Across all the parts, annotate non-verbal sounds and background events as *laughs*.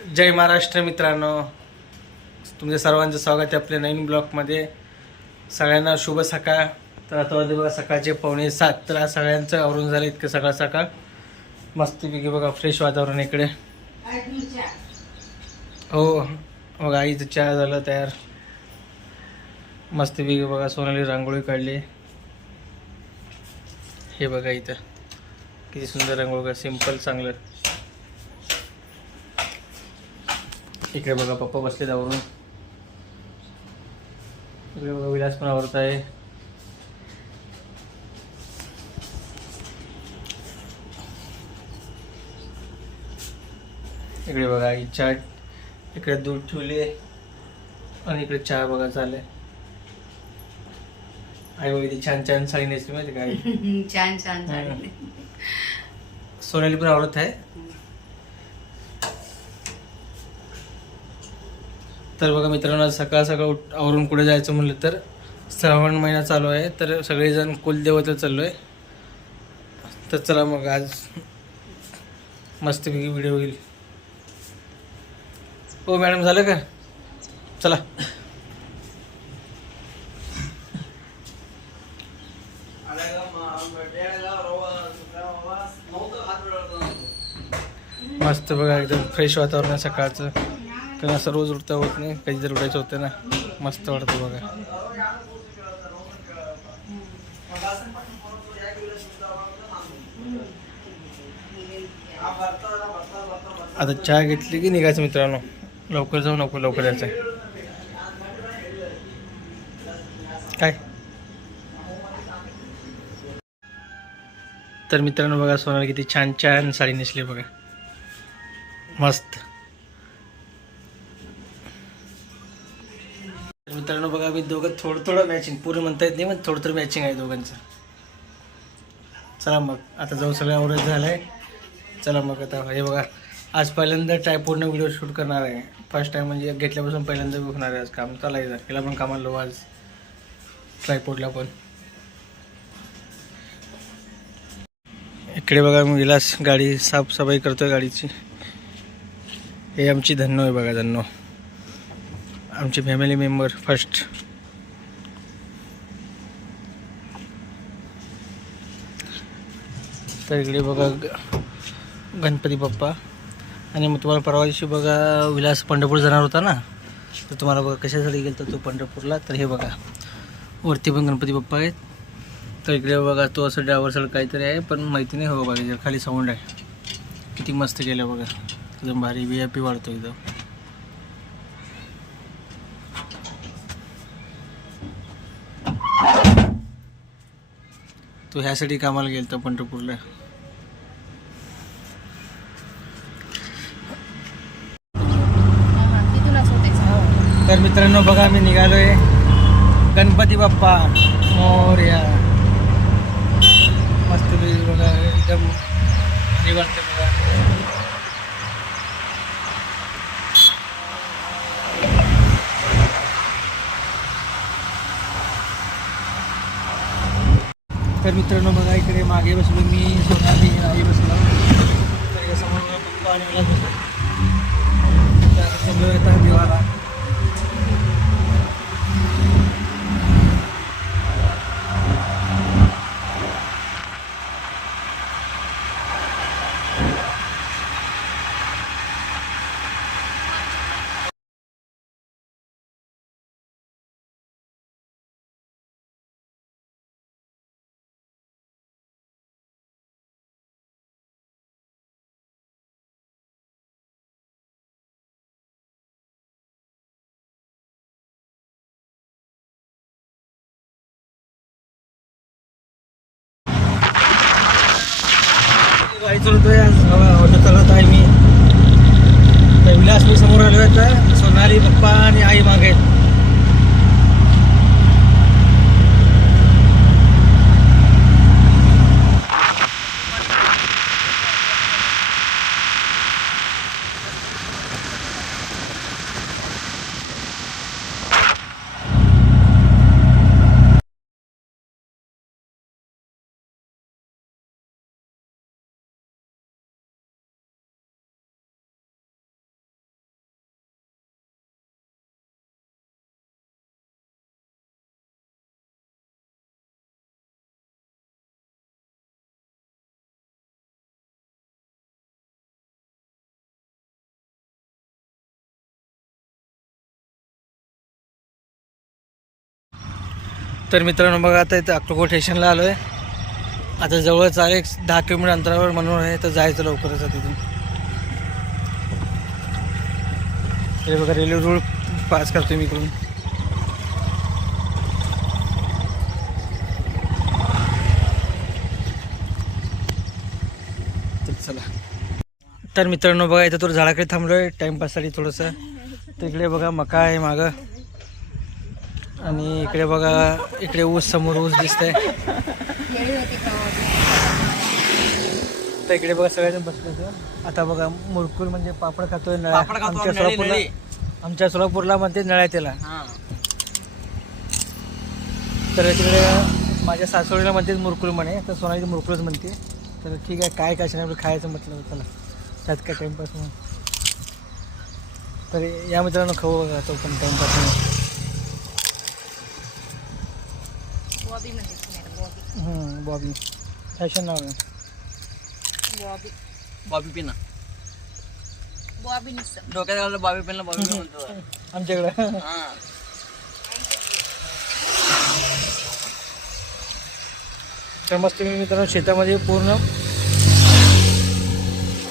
जय महाराष्ट्र मित्रांनो. तुमच्या सर्वांचं स्वागत आहे आपल्या नवीन ब्लॉकमध्ये सगळ्यांना शुभ सकाळ. तर आता वाजले बघा सकाळचे पावणे सात. तर आज सगळ्यांचं आवरून झालं इतकं सकाळ सकाळ. मस्तपैकी बघा फ्रेश वातावरण इकडे. हो बघा आईचं चहा झालं तयार. मस्तपैकी बघा सोनाली रांगोळी काढली. हे बघा इथं. किती सुंदर रांगोळी का सिंपल चांगलं. इकडे बघा पप्पा बसले आवरून. इकडे बघा विलास पण आवरत आहे. इकडे बघा आई चहा इकडे दूध ठेवले. आणि इकडे चहा बघा चालले आई बघा इथे छान छान साडी नेसली माहिती का आई? *laughs* छान छान झाले सोनाली पण आवडत आहे. तर बघा मित्रांनो सकाळ सकाळ उठ आवरून कुठे जायचं म्हणलं तर श्रावण महिना चालू आहे तर सगळेजण कुलदेवता चाललो आहे तर चला मग आज मस्तपैकी व्हिडिओ होईल. हो मॅडम झालं का? चला. मस्त बघा एकदम फ्रेश वातावरण आहे सकाळचं. कारण असं रोज होत नाही. कधी जर उठायचं होतं ना. मस्त वाटतं बघा. आता चहा घेतली की निघायचं मित्रांनो? लवकर जाऊ नको लवकर यायचं काय? तर मित्रांनो बघा सोनार किती छान छान साडी नेसली बघा. मस्त. मित्रांनो बघा मी दोघं थोडं थोडं मॅचिंग पूर्ण म्हणता येत नाही पण थोडं थोडं मॅचिंग आहे दोघांचं. चला मग आता जाऊ सगळं आवडत झालं आहे चला मग आता हे बघा. आज पहिल्यांदा ट्रायपोडनं व्हिडिओ शूट करणार आहे. फर्स्ट टाईम म्हणजे घेतल्यापासून पहिल्यांदा बघणार आहे आज काम. चालायचं याला पण कामाला लो आज. ट्रायपोर्टला पण. इकडे बघा मी विलास गाडी साफसफाई करतोय गाडीची. हे आमची धन्नो आहे बघा धन्नो. आमचे फॅमिली मेंबर फर्स्ट तर इकडे बघा ग- गणपती बाप्पा. आणि मग तुम्हाला परवा दिवशी बघा विलास पंढरपूर जाणार होता ना? तर तुम्हाला बघा कशासाठी गेलं तो पंढरपूरला? तर हे बघा वरती पण गणपती बाप्पा आहेत. तर इकडे बघा तो असं ड्रायव्हर काहीतरी आहे पण माहिती नाही हो बघा जर खाली साऊंड आहे. किती मस्त केलं बघा. एकदम भारी व्ही आय पी वाढतो एकदम तो ह्यासाठी कामाला गेलता पंढरपूरला. तर मित्रांनो बघा मी निघालोय गणपती बाप्पा मोर्या. मस्त बघा एकदम निवडते बघा. तर मित्रांनो बघा इकडे मागे बसलो मी सोनाली आई बसलो. तर समोर पप्पा आणि मला बसलो. समोर येतात दिवाला गाडी चलतोय आज. ऑटो चालवत आहे मी. तर विलास मी समोर आलो आहे तर सोनाली पप्पा आणि आई मागे तर मित्रांनो बघा आता इथं अक्कलकोट स्टेशनला आलो आहे आता जवळच आहे एक दहा किलोमीटर अंतरावर म्हणून आहे. तर जायचं लवकरच आहे तिथून हे बघा रेल्वे रूळ पास करतो मी इकडून. तर चला. तर मित्रांनो बघा इथं थोडं झाडाकडे थांबलोय. टाइमपाससाठी थोडंसं. तिकडे बघा मका आहे मागं. आणि इकडे बघा इकडे ऊस समोर ऊस दिसतंय. तर इकडे बघा सगळेजण बसले होते आता बघा मुरकूर म्हणजे पापड खातोय नळ्या. आमच्या सोलापूरला आमच्या सोलापूरला म्हणते नळ्या त्याला. तर तिकडे माझ्या सासवडीला म्हणते मुरकुल म्हणे तर सोनाली मुरकुलच म्हणते. तर ठीक आहे काय काय आपलं खायचं म्हटलं चला. त्यात काय टाईमपास म्हणून तर या मित्रांनो खाऊ बघा तो पण टाईमपास बॉबी म्हणते पुण्याला बॉबी हम्म, बॉबी फॅशन नाव आहे. बॉबी बॉबी पिना बॉबी डोक्यात घालून बॉबी पिनला बॉबी पिन म्हणतो. *laughs* आमच्याकडं. हा. तर मस्त मी मित्रांनो शेतामध्ये पूर्ण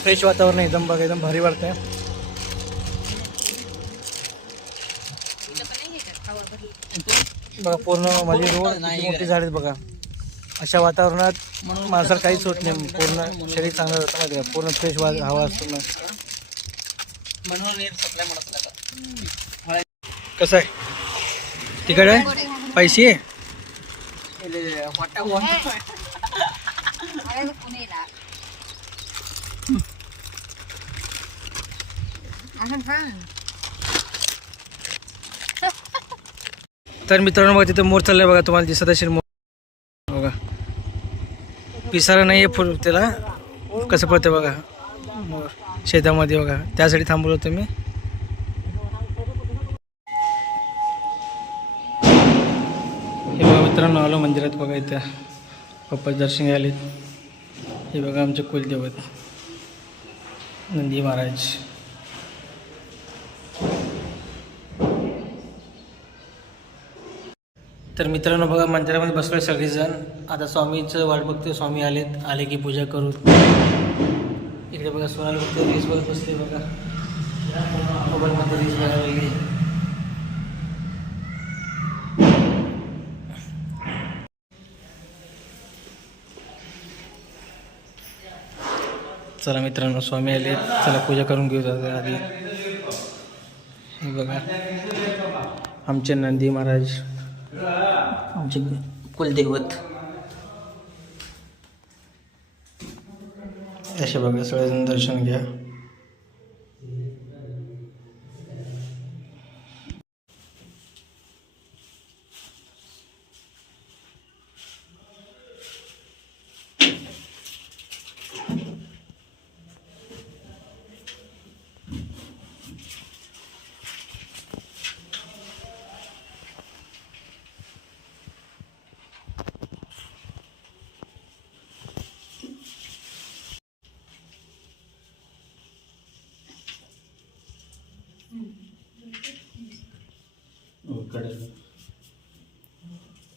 फ्रेश वातावरण आहे. एकदम बघा एकदम भारी वाटतंय. तुला पण नाही घेतात खावा बघा पूर्ण माझी रोड मोठी झाड आहेत बघा. अशा वातावरणात माणसाला काहीच होत नाही पूर्ण शरीर चांगलं राहतं माहिती का? पूर्ण फ्रेश वा हवा असतो ना. होता कसं आहे? तिकडे पैसे वाटा अरे पुणेला असं सांग तर मित्रांनो बघा तिथं मोर चाललाय बघा तुम्हाला दिसत असेल मोर. बघा. पिसारा नाही आहे फुल त्याला. कसं पडतं बघा. मोर. शेतामध्ये बघा. त्यासाठी थांबवलं होतं मी हे बघा मित्रांनो आलो मंदिरात बघा इथं. पप्पा दर्शन घ्यायला हे बघा आमचे कुलदेवत. नंदी महाराज. तर मित्रांनो बघा मंदिरामध्ये बसलोय सगळेजण. आता स्वामीचं वाट बघते स्वामी आलेत. आले की पूजा करू. इकडे बघा सोनाल बघते रील्स बघत बसते बघा. मोबाईलमध्ये रील्स बघायला चला मित्रांनो स्वामी आले चला पूजा करून घेऊ जाते आधी. हे बघा. आमचे नंदी महाराज. आमचे कुलदैवत. असे बघा सगळेजण दर्शन घ्या.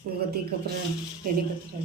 वरती कपडा कधी कपडा.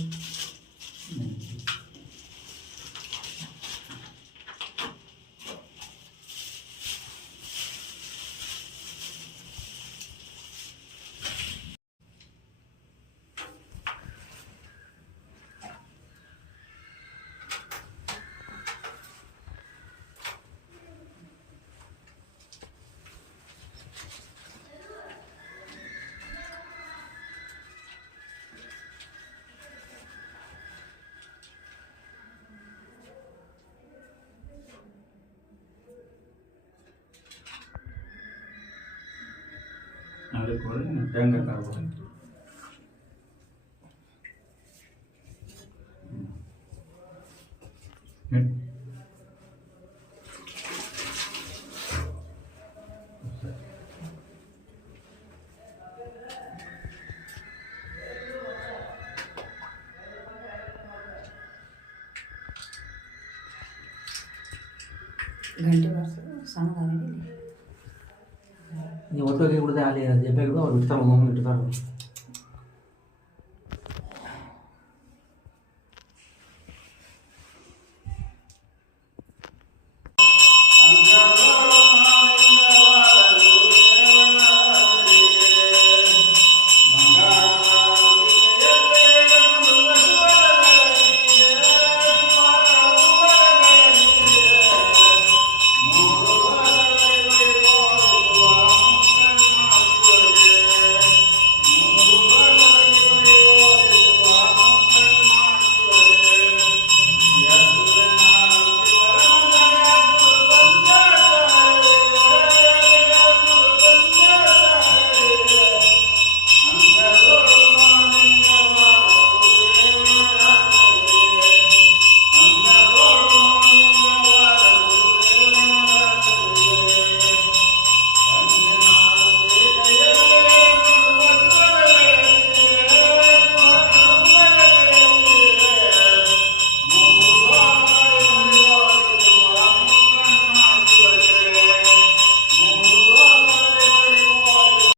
தேங்காய் காரம் घंटे वाजता सांगा ಒಟ್ಟಿಗೆ ಹಿಡಿದು ಅಲ್ಲಿ ಜಬ್ಬೆ ಹಿಡಿದು ಅವ್ರು ಇಡ್ತಾರೆ ಮಮ್ಮಿ ಇಡ್ತಾರೆ